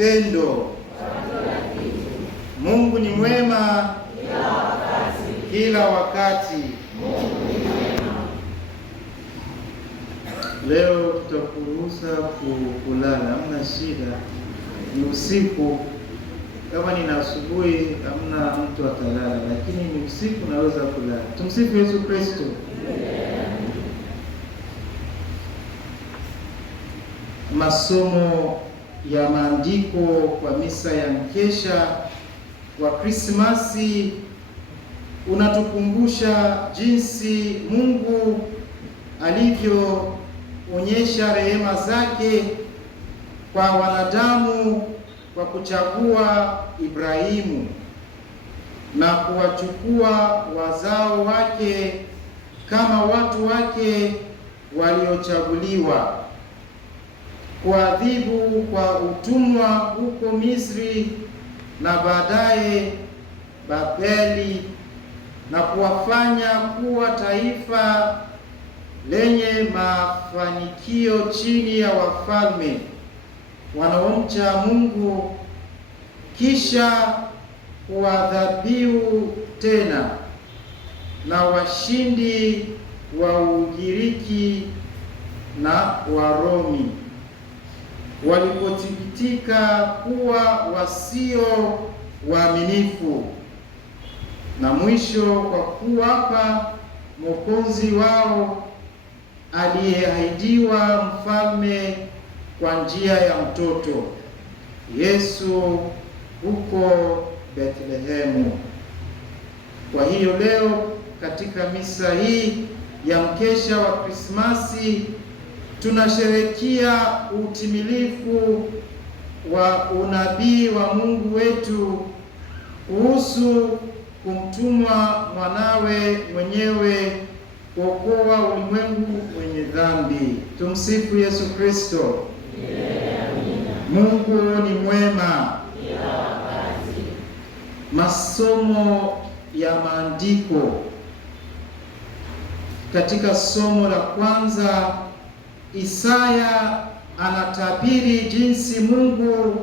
upendo. Mungu ni mwema kila wakati. Leo tutakuruhusa kulala, hamna shida. Ni usiku, kama ni asubuhi hamna mtu atalala, lakini ni usiku naweza kulala. Tumsifu Yesu Kristo. Masomo ya maandiko kwa misa ya mkesha wa Krismasi unatukumbusha jinsi Mungu alivyoonyesha rehema zake kwa wanadamu kwa kuchagua Ibrahimu na kuwachukua wazao wake kama watu wake waliochaguliwa, kuadhibu kwa utumwa huko Misri na baadaye Babeli, na kuwafanya kuwa taifa lenye mafanikio chini ya wafalme wanaomcha Mungu, kisha kuadhibu tena na washindi wa Ugiriki na Warumi walipothibitika kuwa wasio waaminifu, na mwisho kwa kuwapa Mwokozi wao aliyeahidiwa mfalme kwa njia ya mtoto Yesu huko Bethlehemu. Kwa hiyo leo katika misa hii ya mkesha wa Krismasi tunasherehekea utimilifu wa unabii wa Mungu wetu kuhusu kumtuma mwanawe mwenyewe kuokoa ulimwengu wenye dhambi. Tumsifu Yesu Kristo. Mungu ni mwema. Masomo ya maandiko. Katika somo la kwanza, Isaya anatabiri jinsi Mungu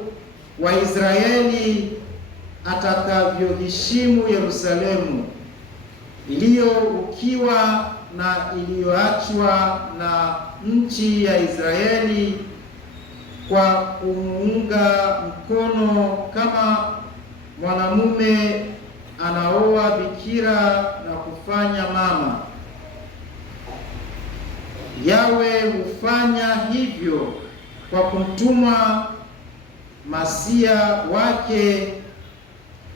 wa Israeli atakavyoheshimu Yerusalemu iliyo ukiwa na iliyoachwa na nchi ya Israeli, kwa kumuunga mkono kama mwanamume anaoa bikira na kufanya mama. Yawe hufanya hivyo kwa kumtuma Masia wake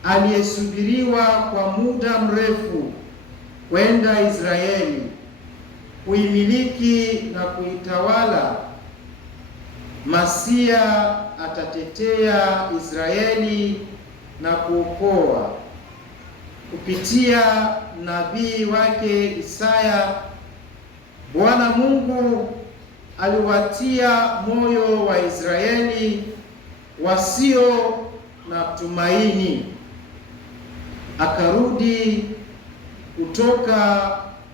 aliyesubiriwa kwa muda mrefu kwenda Israeli kuimiliki na kuitawala. Masia atatetea Israeli na kuokoa. Kupitia nabii wake Isaya, Bwana Mungu aliwatia moyo wa Israeli wasio na tumaini. Akarudi kutoka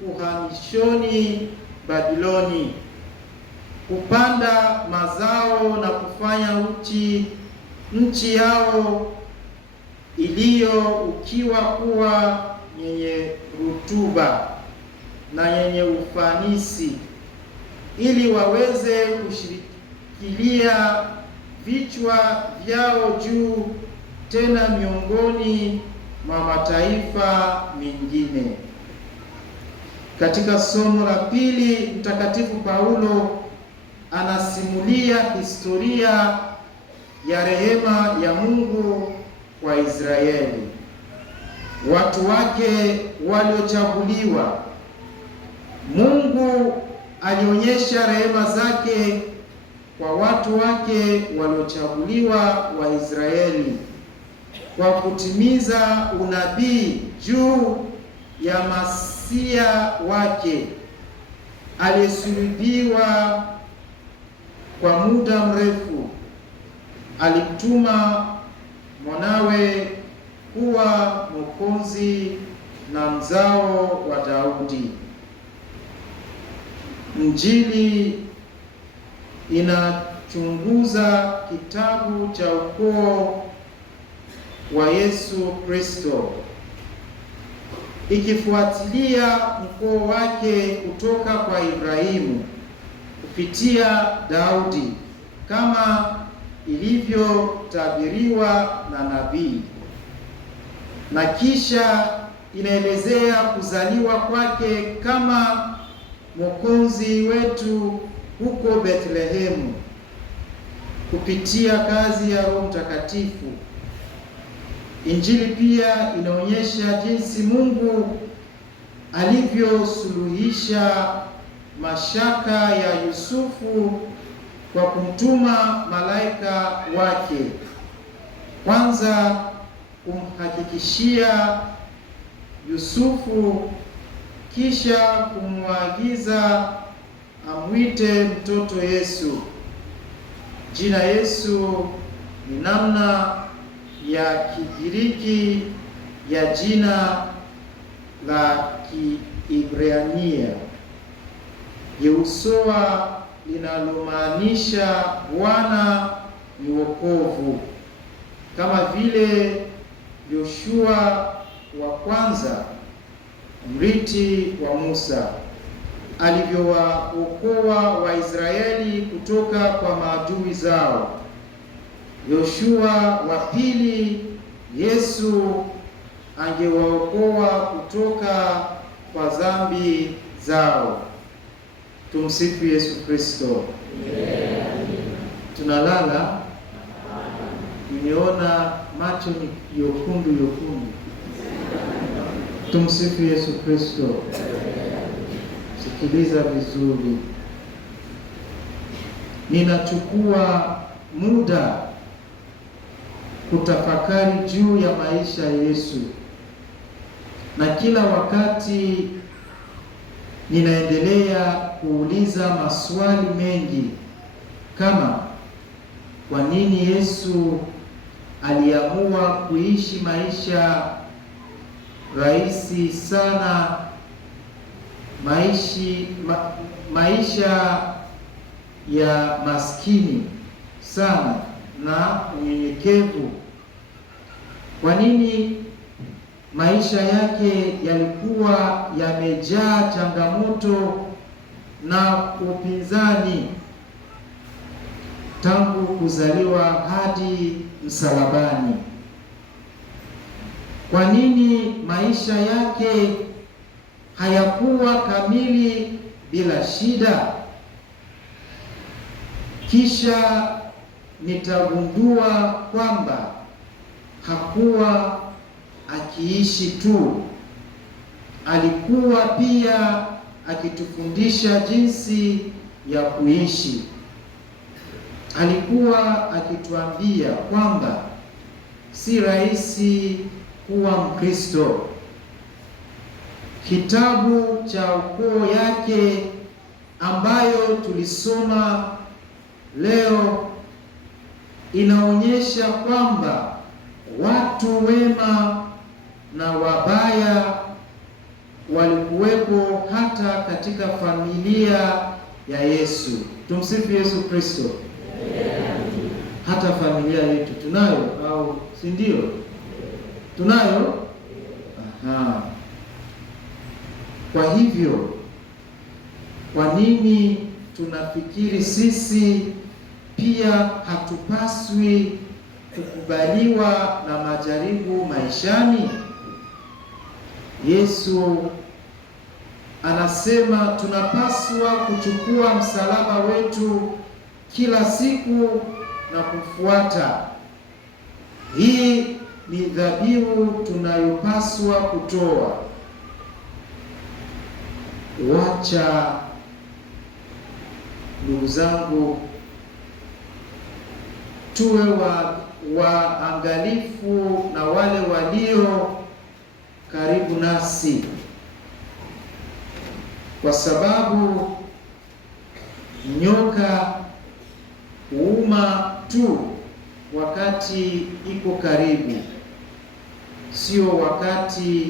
uhamishoni Babiloni kupanda mazao na kufanya nchi yao iliyo ukiwa kuwa yenye rutuba na yenye ufanisi, ili waweze kushikilia vichwa vyao juu tena miongoni mwa mataifa mengine. Katika somo la pili, Mtakatifu Paulo anasimulia historia ya rehema ya Mungu kwa Israeli, watu wake waliochaguliwa. Mungu alionyesha rehema zake kwa watu wake waliochaguliwa wa Israeli kwa kutimiza unabii juu ya Masia wake aliyesulubiwa kwa muda mrefu. Alimtuma mwanawe kuwa Mwokozi na mzao wa Daudi. Injili chunguza kitabu cha ukoo wa Yesu Kristo, ikifuatilia ukoo wake kutoka kwa Ibrahimu kupitia Daudi kama ilivyotabiriwa na nabii, na kisha inaelezea kuzaliwa kwake kama Mwokozi wetu huko Bethlehemu kupitia kazi ya Roho Mtakatifu. Injili pia inaonyesha jinsi Mungu alivyosuluhisha mashaka ya Yusufu kwa kumtuma malaika wake, kwanza kumhakikishia Yusufu, kisha kumwagiza amwite mtoto Yesu. Jina Yesu ni namna ya Kigiriki ya jina la Kiebrania Yehoshua, linalomaanisha Bwana ni wokovu, kama vile Yoshua wa kwanza, mrithi wa Musa, alivyowaokoa Waisraeli kutoka kwa maadui zao. Yoshua wa pili, Yesu, angewaokoa kutoka kwa dhambi zao. Tumsifu Yesu Kristo. Tunalala, nimeona macho ni yokundu. Tumsifu Yesu Kristo. Sikiliza vizuri. Ninachukua muda kutafakari juu ya maisha ya Yesu, na kila wakati ninaendelea kuuliza maswali mengi kama: kwa nini Yesu aliamua kuishi maisha rahisi sana, maisha ya maskini sana na unyenyekevu? Kwa nini maisha yake yalikuwa yamejaa changamoto na upinzani tangu kuzaliwa hadi msalabani? Kwa nini maisha yake hayakuwa kamili bila shida? Kisha nitagundua kwamba hakuwa akiishi tu, alikuwa pia akitufundisha jinsi ya kuishi. Alikuwa akituambia kwamba si rahisi kuwa Mkristo. Kitabu cha ukoo yake ambayo tulisoma leo inaonyesha kwamba watu wema na wabaya walikuwepo hata katika familia ya Yesu. Tumsifu Yesu Kristo. Hata familia yetu tunayo, au si ndio? Tunayo? Aha. Kwa hivyo, kwa nini tunafikiri sisi pia hatupaswi kukubaliwa na majaribu maishani? Yesu anasema tunapaswa kuchukua msalaba wetu kila siku na kufuata. Hii ni dhabihu tunayopaswa kutoa. Wacha ndugu zangu tuwe waangalifu na wale walio karibu nasi, kwa sababu nyoka huuma tu wakati iko karibu, sio wakati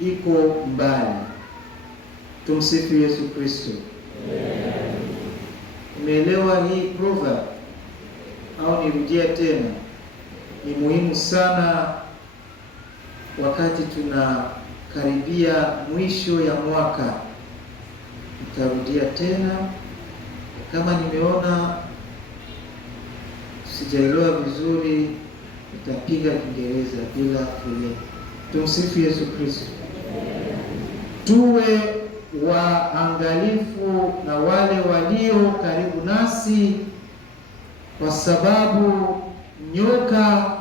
iko mbali. Tumsifu Yesu Kristo. Umeelewa hii proverb? au nirudia tena, ni muhimu sana wakati tunakaribia mwisho ya mwaka. Nitarudia tena, kama nimeona sijaelewa vizuri nitapiga Kiingereza bila kuleta. Tumsifu Yesu Kristo. Tuwe waangalifu na wale walio karibu nasi, kwa sababu nyoka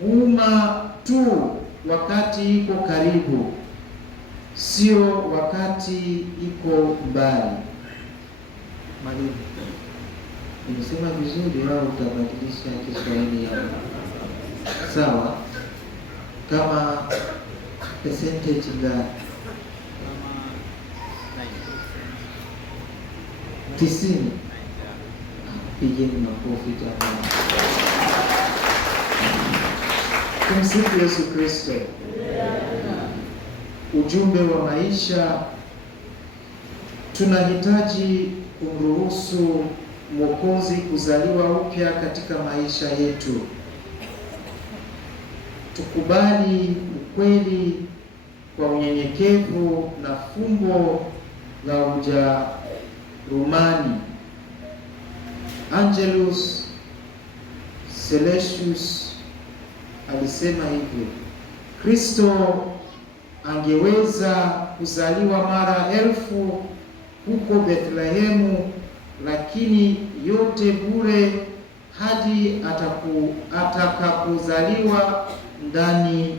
huma tu wakati iko karibu, sio wakati iko mbali. Mwalimu, nimesema vizuri au utabadilisha Kiswahili yangu? Sawa. Kama percentage gani? 90. Pigeni makofi jamani. Tumsifu Yesu Kristo. Ujumbe wa maisha, tunahitaji kumruhusu Mwokozi kuzaliwa upya katika maisha yetu. Tukubali ukweli kwa unyenyekevu na fumbo la Ujerumani. Angelus Celestius alisema hivyo: Kristo angeweza kuzaliwa mara 1000 huko Bethlehemu, lakini yote bure hadi atakapozaliwa ndani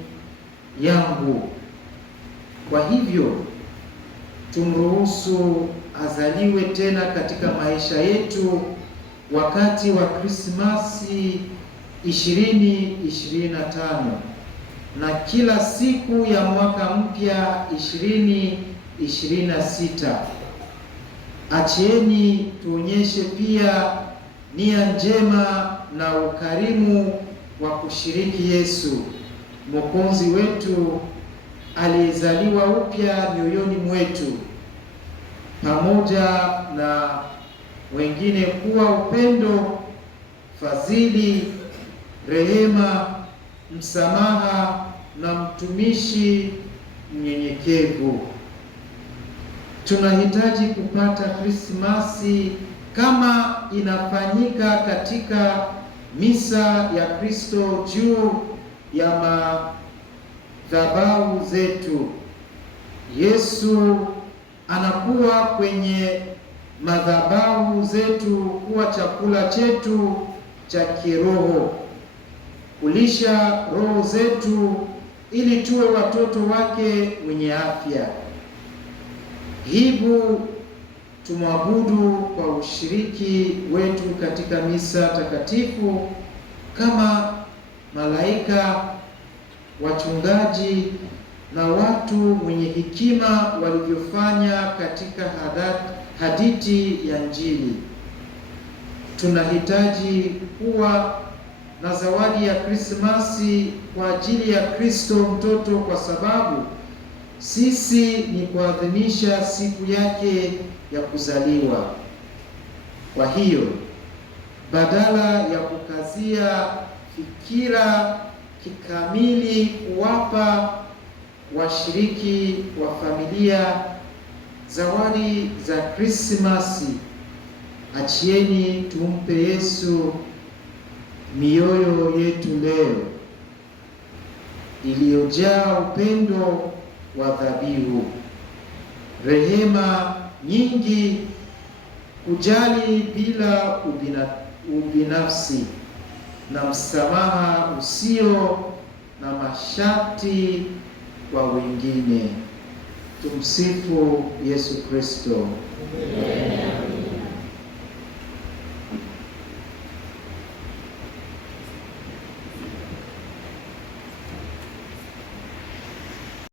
yangu. Kwa hivyo tumruhusu azaliwe tena katika maisha yetu wakati wa Krismasi 2025 na kila siku ya mwaka mpya 2026. Achieni tuonyeshe pia nia njema na ukarimu wa kushiriki Yesu Mwokozi wetu aliyezaliwa upya mioyoni mwetu, pamoja na wengine, kuwa upendo, fadhili, rehema, msamaha na mtumishi mnyenyekevu. Tunahitaji kupata Krismasi kama inafanyika katika misa ya Kristo juu ya madhabahu zetu. Yesu anakuwa kwenye madhabahu zetu kuwa chakula chetu cha kiroho, kulisha roho zetu ili tuwe watoto wake wenye afya. Hivyo tumwabudu kwa ushiriki wetu katika misa takatifu kama malaika, wachungaji na watu wenye hekima walivyofanya katika hadithi ya Injili. Tunahitaji kuwa na zawadi ya Krismasi kwa ajili ya Kristo mtoto, kwa sababu sisi ni kuadhimisha siku yake ya kuzaliwa. Kwa hiyo badala ya kukazia fikira kikamili kuwapa washiriki wa familia zawadi za Krismasi, achieni tumpe Yesu mioyo yetu leo iliyojaa upendo wa dhabihu, rehema nyingi, kujali bila ubinafsi na msamaha usio na masharti kwa wengine. Tumsifu Yesu Kristo.